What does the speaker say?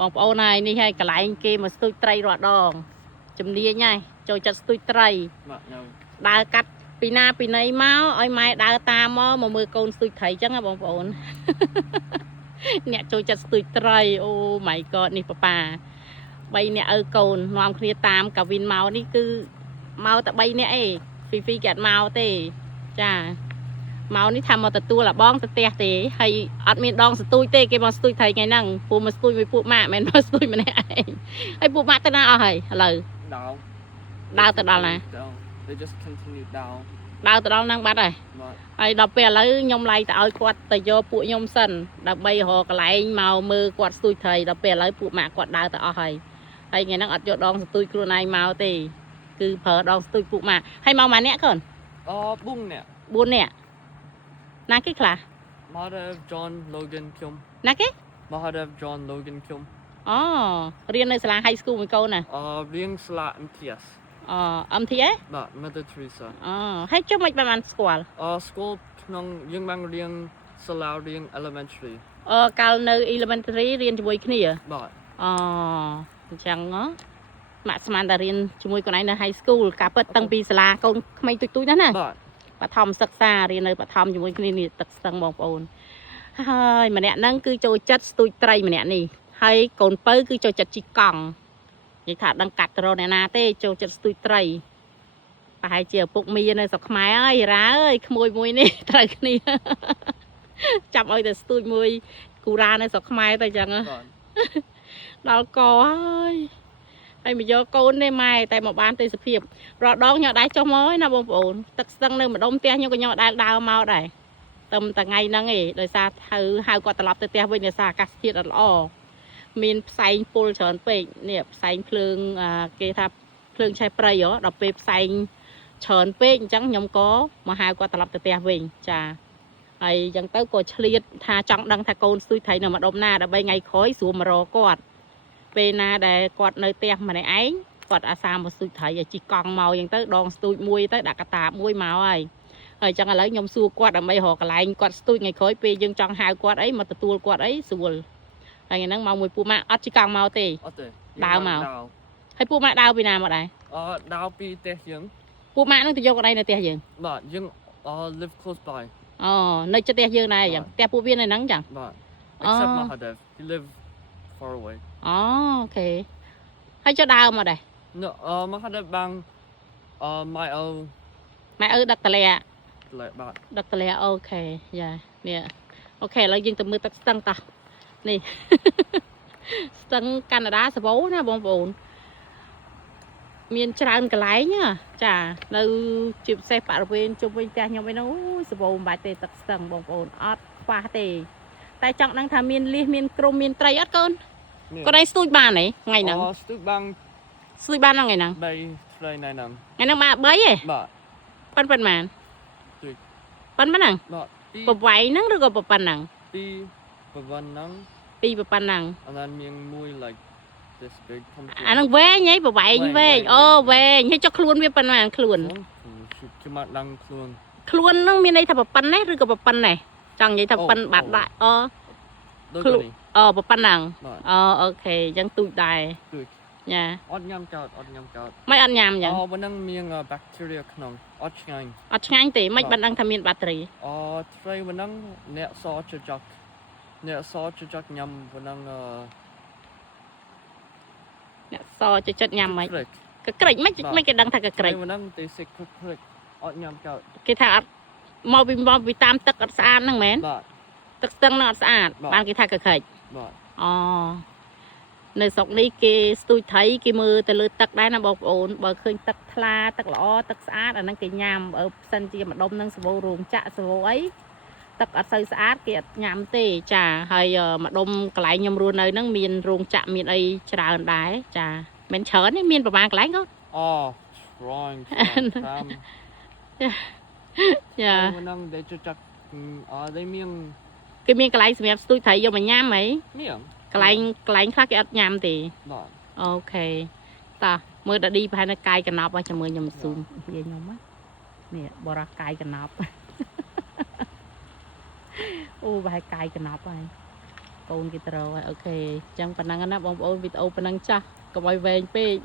បងប្អូនហើយនេះហើយកន្លែងគេមកស្ទូចត្រីរត់ដងជំនាញហើយចូលចិត្តស្ទូចត្រីដើរកាត់ពីណាពីណីមកឲ្យម៉ែដើរតាមមកមើលកូនស្ទូចត្រីចឹងណាបងប្អូនអ្នកចូលចិត្តស្ទូចត្រីអូ my god នេះប៉ា3នាក់ឪកូននាំគ្នាតាមកាវិនមកនេះគឺមកតែ3នាក់អីហ្វីគេអត់មកទេចាមកនេះថាមកទទួលអាបងទៅផ្ទះទេហើយអត់មានដងស្ទូចទេគេមកស្ទូចត្រីថ្ងៃហ្នឹងពូមកស្ទូចមួយពួកម៉ាក់មិនមែនមកស្ទូចម្នាក់ឯងហើយពួកម៉ាក់ទៅណាអស់ហើយឥឡូវដើរទៅដល់ណា They just continue down ដើរទៅដល់ហ្នឹងបាត់ហើយហើយដល់ពេលឥឡូវខ្ញុំឡៃទៅឲ្យគាត់ទៅយកពួកខ្ញុំសិនដើម្បីរកកន្លែងមកមើលគាត់ស្ទូចត្រីដល់ពេលឥឡូវពួកម៉ាក់គាត់ដើរទៅអស់ហើយហើយថ្ងៃហ្នឹងអត់យកដងស្ទូចខ្លួនឯងមកទេគឺប្រើដងស្ទូចពួកម៉ាក់ហើយមកម៉ាក់អ្នកកូន4នាក់ណាគេខ្លះ Mahadeo John Logan ខ្ញុំណាគេ Mahadeo John Logan ខ្ញុំអូរៀននៅសាលា high school មួយកូនណារៀនសាលា MTS MTS បាទ Mother Teresa ហើយចុះមិនបានស្គាល់ស្គាល់ក្នុងយើងបានរៀនសាលារៀន elementary កាលនៅ elementary រៀនជាមួយគ្នាបាទអញ្ចឹងម៉ាក់ស្មានតែរៀនជាមួយខ្លួនឯងនៅ high school ការពិតតាំងពីសាលាកូនក្មេងទូចៗណាបាទបឋមសិក្សារៀននៅបឋមជាមួយគ្នានេះទឹកស្ទឹងបងប្អូនហើយម្នាក់ហ្នឹងគឺចូលចិត្តស្ទូចត្រីម្នាក់នេះហើយកូនពៅគឺចូលចិត្តជីកង់និយាយថាដឹងកាត់ទៅរកអ្នកណាទេចូលចិត្តស្ទូចត្រីប្រហែលជាឪពុកមីនៅស្រុកខ្មែរអើយរ៉ាអើយក្មួយមួយនេះត្រូវគ្នាចាប់ឲ្យទៅស្ទូចមួយគូរ៉ានៅស្រុកខ្មែរទៅចឹងដល់កហើយមកយកកូននេះម៉ែតែមកបានទេសភាពរដងញ៉ោដៃចុះមកហើយណាបងប្អូនទឹកស្ទឹងនៅម្ដុំផ្ទះខ្ញុំក៏ញ៉ោដៃដើរមកដែរតែថ្ងៃហ្នឹងឯងដោយសារហៅគាត់ត្រឡប់ទៅផ្ទះវិញដោយសារអាកាសធាតុអត់ល្អមានផ្សែងពុលច្រើនពេកនេះផ្សែងភ្លើងគេថាភ្លើងឆេះព្រៃដល់ពេលផ្សែងច្រើនពេកអញ្ចឹងខ្ញុំក៏មកហៅគាត់ត្រឡប់ទៅផ្ទះវិញចាហើយអញ្ចឹងទៅក៏ឆ្លៀតថាចង់ដឹងថាកូនស្ទូចត្រីនៅម្ដុំណាដើម្បីថ្ងៃក្រោយស្រួលមករកគាត់ពេលណាដែលគាត់នៅផ្ទះម្នាក់ឯងគាត់អាសាមកស្ទូចត្រីឲ្យជីកង់មកអញ្ចឹងទៅដងស្ទូចមួយទៅដាក់កតាបមួយមកហើយអញ្ចឹងឥឡូវខ្ញុំសួរគាត់ដើម្បីរកកន្លែងគាត់ស្ទូចថ្ងៃក្រោយពេលយើងចង់ហៅគាត់អីមកទទួលគាត់អីស្រួលហើយហ្នឹងមកមួយពូម៉ាក់អត់ជីកង់មកទេអត់ទេដើរមកហើយពូម៉ាក់ដើរពីណាមកដែរដើរពីផ្ទះយើងពូម៉ាក់នឹងទៅយកកន្លែងនៅផ្ទះយើងបាទយើងlive close by នៅជិតផ្ទះយើងដែរអញ្ចឹងផ្ទះពួកវានៅហ្នឹងអញ្ចឹងបាទ except Mahadev he live far away អូខេហើយចុះដើរមកដែរMahadev បានម៉ែឪដឹកតលាបាទដឹកតលាអូខេយ៉ានេះអូខេឥឡូវយើងទៅមើលទឹកស្ទឹងតោះនេះស្ទឹងកាណាដាសបោណាបងប្អូនមានច្រើនកន្លែងចានៅជាពិសេសបរិវេណជុំវិញផ្ទះខ្ញុំឯនោះសបោមិនបាច់ទេទឹកស្ទឹងបងប្អូនអត់ខ្វះទេតែចង់ដឹងថាមានលៀសមានក្រុមមានត្រីអត់កូនគាត់ឯងស្ទូចបានទេថ្ងៃហ្នឹងស្ទូចបានថ្ងៃហ្នឹង3ត្រីថ្ងៃហ្នឹងបាន3ទេបាទប៉ុណ្ណាប៉ុណ្ណឹងប្រវែងហ្នឹងឬក៏ប៉ុណ្ណឹងប្រវែងហ្នឹងប៉ុណ្ណឹងអាហ្នឹងមានមួយ like this big អាហ្នឹងវែងហីប្រវែងវែងវែងហើយចុះខ្លួនវាប៉ុណ្ណាខ្លួនខ្ញុំអត់ដឹងខ្លួនហ្នឹងមានន័យថាប៉ុណ្ណេះឬក៏ប៉ុណ្ណេះចង់និយាយថាប៉ុណ្បាត់ដាក់ខ្លួនប៉ុណ្ណឹងអូខេអញ្ចឹងទូចដែរយ៉ាអត់ញ៉ាំចោតមិនអត់ញ៉ាំអញ្ចឹងប៉ុណ្ណឹងមាន bacteria ក្នុងអត់ឆ្ងាញ់ទេមិនបានដឹងថាមានបាក់តេរីត្រីប៉ុណ្ណឹងអ្នកសចចកញ៉ាំប៉ុណ្ណឹងអ្នកសចិត្តញ៉ាំមិនកក្រិចមិនគេដឹងថាកក្រិចប៉ុណ្ណឹងទេសិកគ្រិចអត់ញ៉ាំចោតគេថាអត់មកពីតាមទឹកអត់ស្អាតហ្នឹងមែនបាទទឹកស្ទឹងហ្នឹងអត់ស្អាតបានគេថាកក្រិចបាទនៅស្រុកនេះគេស្ទូចត្រីគេមើលទៅលើទឹកដែរណាបងប្អូនបើឃើញទឹកថ្លាទឹកល្អទឹកស្អាតអាហ្នឹងគេញ៉ាំបើសិនជាម្ដុំនឹងសបោរោងចក្រសបោអីទឹកអត់សូវស្អាតគេអត់ញ៉ាំទេចាហើយម្ដុំកន្លែងខ្ញុំរស់នៅហ្នឹងមានរោងចក្រមានអីច្រើនដែរចាមិនច្រើនទេមានប្រហែលកន្លែងក៏strong ចាហ្នឹងដែលចចកគេមានកន្លែងសម្រាប់ស្ទូចត្រីយកមកញ៉ាំហីមានកន្លែងខ្លះគេអត់ញ៉ាំទេបាទអូខេតោះមើលដាឌីប្រហែលនៅកាយកណប់ឲ្យចាំមើលខ្ញុំស៊ូមនិយាយខ្ញុំនេះបរោះកាយកណប់អូប្រហែលកាយកណប់ហើយ ប្អូនគេទៅរកហើយអូខេអញ្ចឹងប៉ុណ្ណឹងណាបងប្អូនវីដេអូប៉ុណ្ណឹងចាស់កុំឲ្យវែងពេក